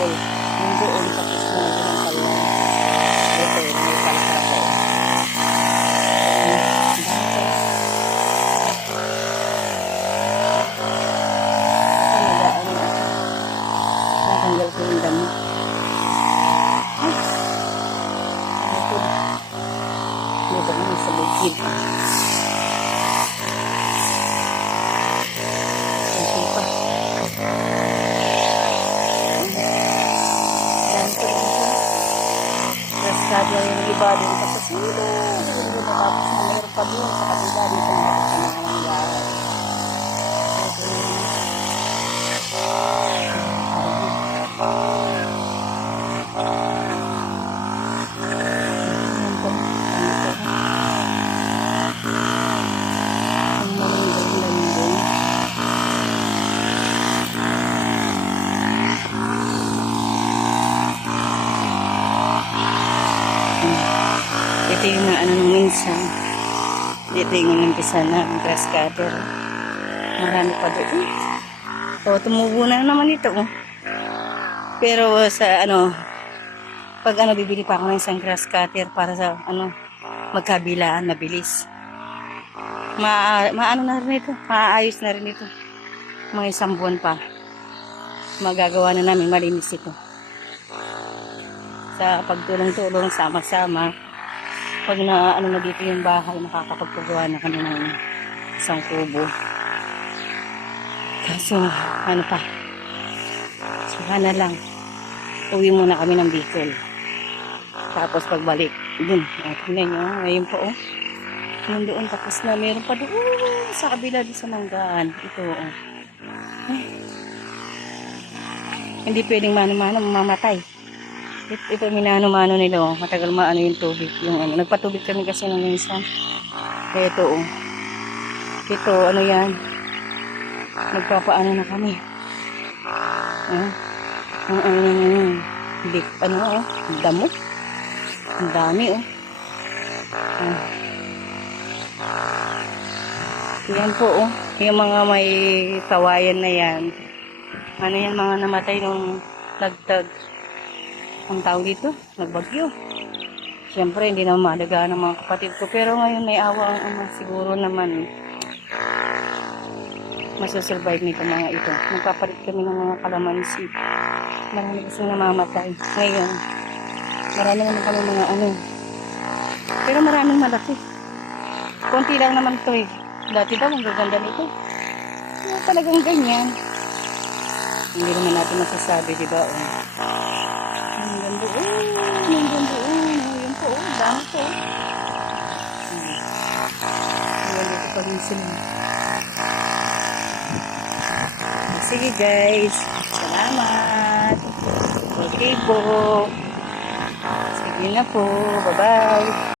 Bicol. Yung doon, tapos na ng Palwan. Ito, may palaka ako. Natanggal ko yung dami. Dito naman sa bukid. Ang pa. Dami ko rin ito. Rasado yung iba din pa sa silo. Hindi ko matapos na mayroon pa doon sa kapila dito na sa mga nangyari. Ito yung ano nung minsan. Dito yung umpisa na grass cutter. Marami pa doon. So, tumubo na naman ito. Pero sa pag bibili pa ako ng isang grass cutter para sa magkabilaan, mabilis. Maano na rin ito. Maayos na rin ito. Mga isang buwan pa. Magagawa na namin malinis ito. Sa pagtulong-tulong, sama-sama. Pag na dito yung bahay, nakakapagpagawa na kami ng isang kubo. Kaso, saka na lang. Uwi muna kami ng Bicol. Tapos pagbalik, dun. Tingnan nyo, ngayon po, yun doon, tapos na, meron pa doon, sa kabila doon sa Manggaan. Ito, Hindi pwedeng mano-mano, mamamatay. Ito minano-mano nila, matagal maano yung tubig. Yung nagpatubig kami kasi nung minsan. Ito, Ito, yan. Nagpapaano na kami. Damo. Ang dami, Yan po, yung mga may kawayan na yan. Yan, mga namatay nung nagtag. Ang tawag dito, nagbagyo. Siyempre, hindi naman maalagaan ng mga kapatid ko. Pero ngayon, may awa ang ama. Siguro naman, masusurvive nito mga ito. Nagpapalit kami ng mga kalamansi. Marami kasing namamatay. Ngayon, marami naman kami mga Pero maraming malaki. Konti lang naman ito Dati daw, ang gaganda nito. Talagang ganyan. Hindi naman natin masasabi, di ba? Hanggang doon. Yun po, dami po. Hanggang dito pa rin sila. Sige guys, salamat. Okay po. Sige na po, bye-bye.